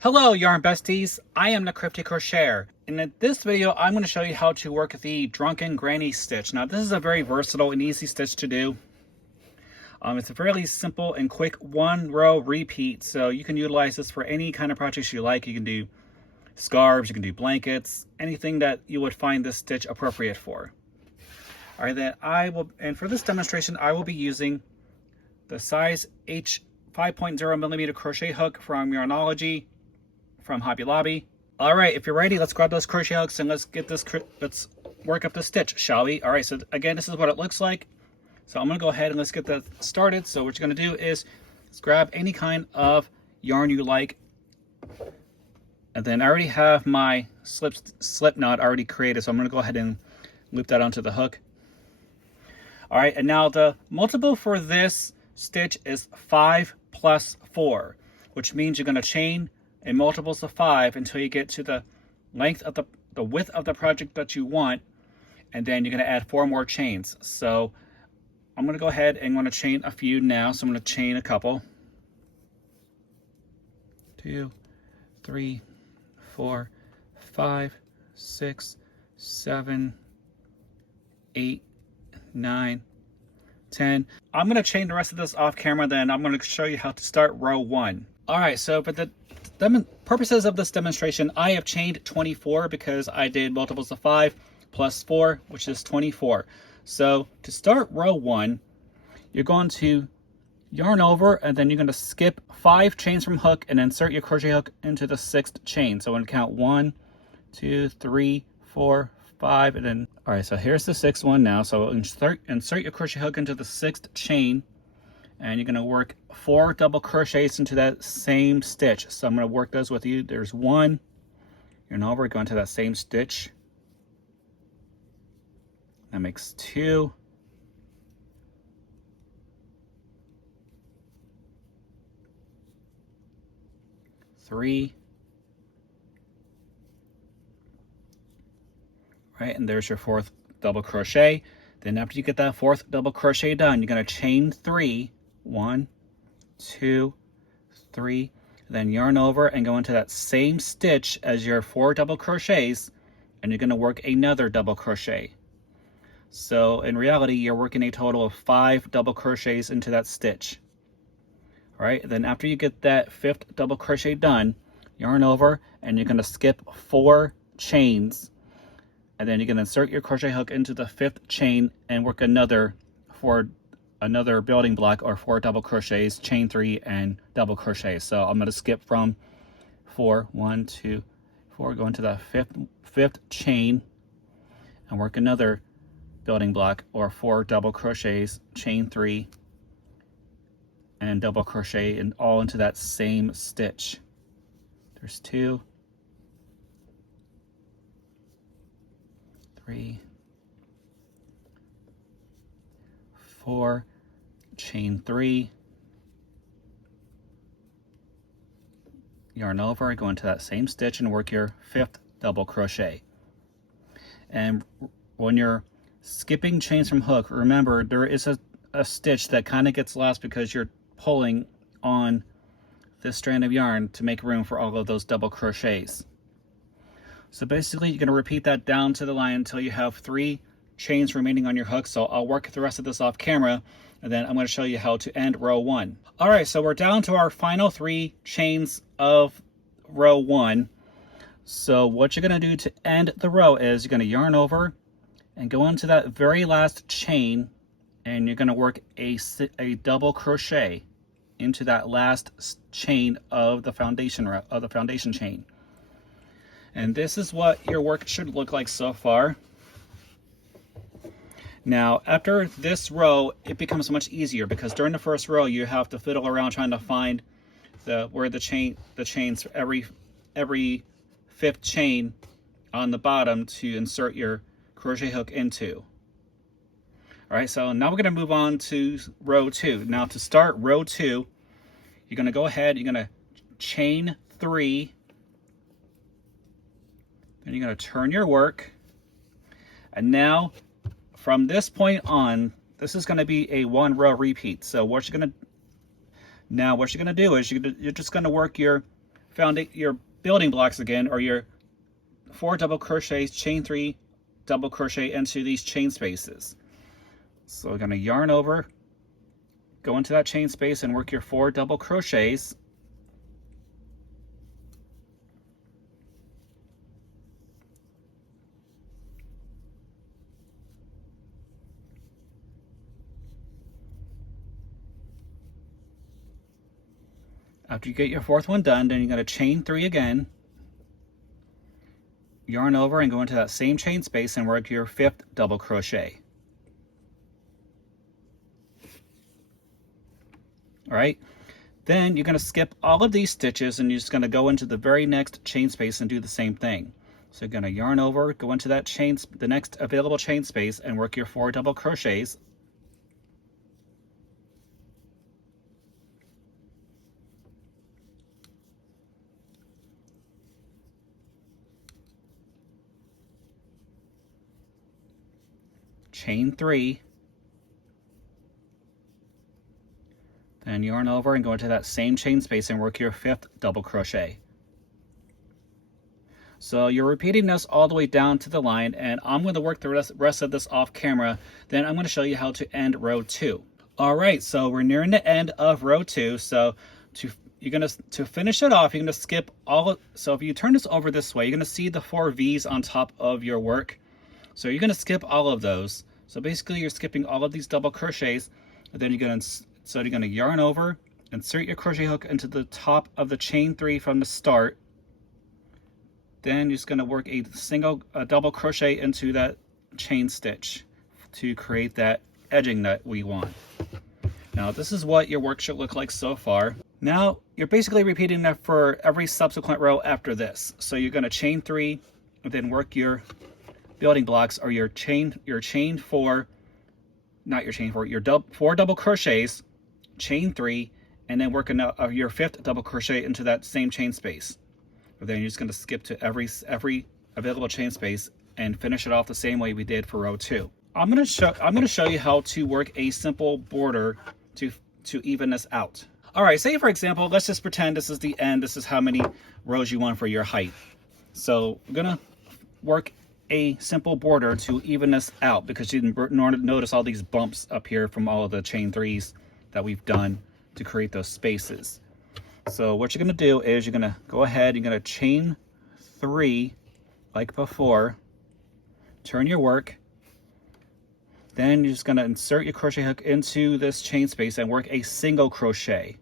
Hello yarn besties, I am the Crafty Crocheter, and in this video I'm going to show you how to work the Drunken Granny Stitch. Now this is a very versatile and easy stitch to do. It's a fairly simple and quick one row repeat, so you can utilize this for any kind of projects you like. You can do scarves, you can do blankets, anything that you would find this stitch appropriate for. Alright, then and for this demonstration I will be using the size H 5.0 millimeter crochet hook from Yarnology from Hobby Lobby. All right, if you're ready, let's grab those crochet hooks and let's work up the stitch, shall we? All right, so again, this is what it looks like. So I'm gonna go ahead and let's get that started. So what you're gonna do is let's grab any kind of yarn you like. And then I already have my slip knot already created, so I'm gonna go ahead and loop that onto the hook. All right, and now the multiple for this stitch is 5 plus 4, which means you're going to chain in multiples of 5 until you get to the length of the width of the project that you want, and then you're going to add 4 more chains. So I'm going to go ahead and I'm going to chain a few now. So I'm going to chain a couple. 2, 3, 4, 5, 6, 7, 8, 9, 10. I'm going to chain the rest of this off camera, then I'm going to show you how to start row 1. Alright, so for the purposes of this demonstration, I have chained 24 because I did multiples of 5 plus 4, which is 24. So to start row 1, you're going to yarn over and then you're going to skip 5 chains from hook and insert your crochet hook into the 6th chain. So I'm going to count 1, 2, 3, 4, 5, and then, all right, so here's the 6th one now. So insert your crochet hook into the 6th chain, and you're going to work 4 double crochets into that same stitch. So I'm going to work those with you. There's 1, and over, go into that same stitch. That makes 2. Three. Right, and there's your 4th double crochet. Then after you get that 4th double crochet done, you're going to chain 3. 1, 2, 3. Then yarn over and go into that same stitch as your 4 double crochets, and you're going to work another double crochet. So in reality, you're working a total of 5 double crochets into that stitch. All right, then after you get that 5th double crochet done, yarn over and you're going to skip 4 chains. And then you're going to insert your crochet hook into the 5th chain and work another building block or 4 double crochets, chain 3 and double crochet. So I'm going to skip from 4, 1, 2, 4, go into the 5th chain and work another building block or 4 double crochets, chain 3 and double crochet, and all into that same stitch. There's 2, 3, 4, chain 3, yarn over, go into that same stitch and work your 5th double crochet. And when you're skipping chains from hook, remember there is a stitch that kind of gets lost because you're pulling on this strand of yarn to make room for all of those double crochets. So basically you're going to repeat that down to the line until you have 3 chains remaining on your hook. So I'll work the rest of this off camera, and then I'm going to show you how to end row 1. All right, so we're down to our final 3 chains of row 1. So what you're going to do to end the row is you're going to yarn over and go into that very last chain, and you're going to work a double crochet into that last chain of the foundation chain. And this is what your work should look like so far. Now, after this row, it becomes much easier because during the first row, you have to fiddle around trying to find where the chains every 5th chain on the bottom to insert your crochet hook into. All right, so now we're going to move on to row 2. Now, to start row 2, you're going to go ahead, you're going to chain 3. Then you're going to turn your work. And now, from this point on, this is going to be a 1 row repeat. So what you're going to do is you're just going to work your your building blocks again, or your 4 double crochets, chain 3 double crochet into these chain spaces. So we're going to yarn over, go into that chain space and work your 4 double crochets. After you get your 4th one done, then you're going to chain 3 again, yarn over and go into that same chain space and work your 5th double crochet. All right, then you're going to skip all of these stitches and you're just going to go into the very next chain space and do the same thing. So you're going to yarn over, go into that chain, the next available chain space, and work your 4 double crochets. Chain 3, then yarn over and go into that same chain space and work your 5th double crochet. So you're repeating this all the way down to the line, and I'm going to work the rest of this off camera. Then I'm going to show you how to end row 2. All right, so we're nearing the end of row 2. So to finish it off, you're going to skip all of, so if you turn this over this way, you're going to see the 4 V's on top of your work. So you're going to skip all of those. So basically you're skipping all of these double crochets, and then you're going to yarn over, insert your crochet hook into the top of the chain 3 from the start. Then you're just going to work a double crochet into that chain stitch to create that edging that we want. Now this is what your work should look like so far. Now you're basically repeating that for every subsequent row after this. So you're going to chain 3 and then work your building blocks, or your 4 double crochets, chain 3, and then work your 5th double crochet into that same chain space. But then you're just going to skip to every available chain space and finish it off the same way we did for row 2. I'm going to show you how to work a simple border to even this out. All right, say for example, let's just pretend this is the end. This is how many rows you want for your height. So we're going to work a simple border to even this out, because you didn't notice all these bumps up here from all of the chain 3s that we've done to create those spaces. So what you're going to do is you're going to go ahead, you're going to chain 3 like before, turn your work, then you're just going to insert your crochet hook into this chain space and work a single crochet.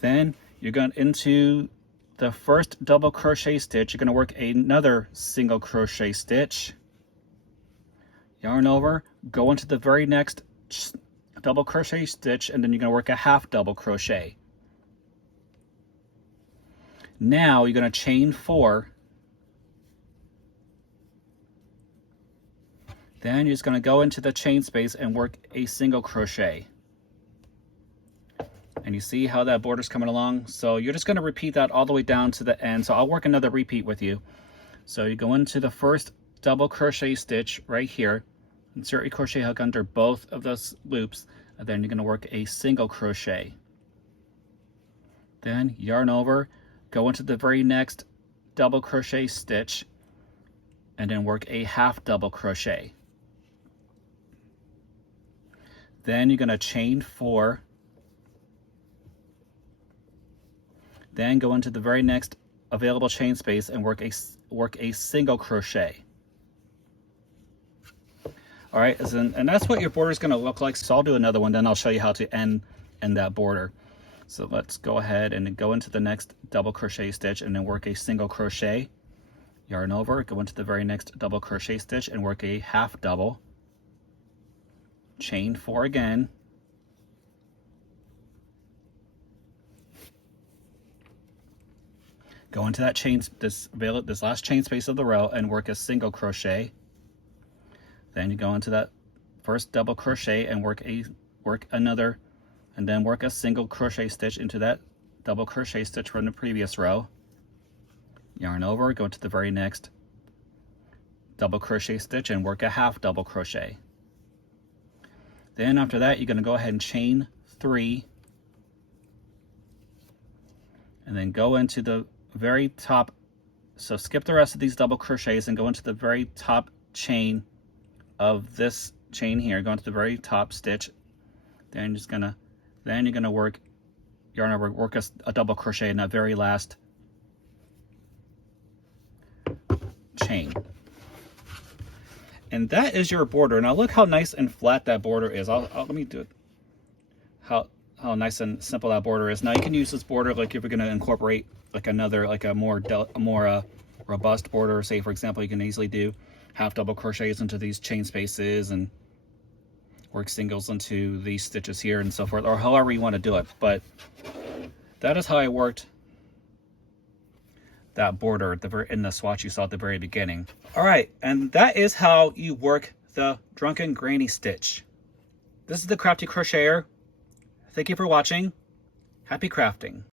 Then you're going into the first double crochet stitch, you're going to work another single crochet stitch, yarn over, go into the very next double crochet stitch, and then you're going to work a half double crochet. Now you're going to chain 4, then you're just going to go into the chain space and work a single crochet. And you see how that border's coming along? So you're just going to repeat that all the way down to the end. So I'll work another repeat with you. So you go into the first double crochet stitch right here, insert your crochet hook under both of those loops, and then you're going to work a single crochet. Then yarn over, go into the very next double crochet stitch, and then work a half double crochet. Then you're going to chain 4, then go into the very next available chain space and work a single crochet. All right, and that's what your border is going to look like. So I'll do another one, then I'll show you how to end that border. So let's go ahead and go into the next double crochet stitch and then work a single crochet, yarn over, go into the very next double crochet stitch and work a half double, chain 4 again, go into that this last chain space of the row and work a single crochet. Then you go into that first double crochet and work another, and then work a single crochet stitch into that double crochet stitch from the previous row. Yarn over, go to the very next double crochet stitch and work a half double crochet. Then after that, you're going to go ahead and chain 3, and then go into the very top. So skip the rest of these double crochets and go into the very top chain of this chain here. Go into the very top stitch. Then you're gonna work a double crochet in that very last chain. And that is your border. Now look how nice and flat that border is. Let me do it. How nice and simple that border is. Now you can use this border like if you're gonna incorporate like a more robust border. Say for example, you can easily do half double crochets into these chain spaces and work singles into these stitches here and so forth, or however you want to do it. But that is how I worked that border in the swatch you saw at the very beginning. All right, and that is how you work the Drunken Granny Stitch. This is the Crafty Crocheter. Thank you for watching. Happy crafting.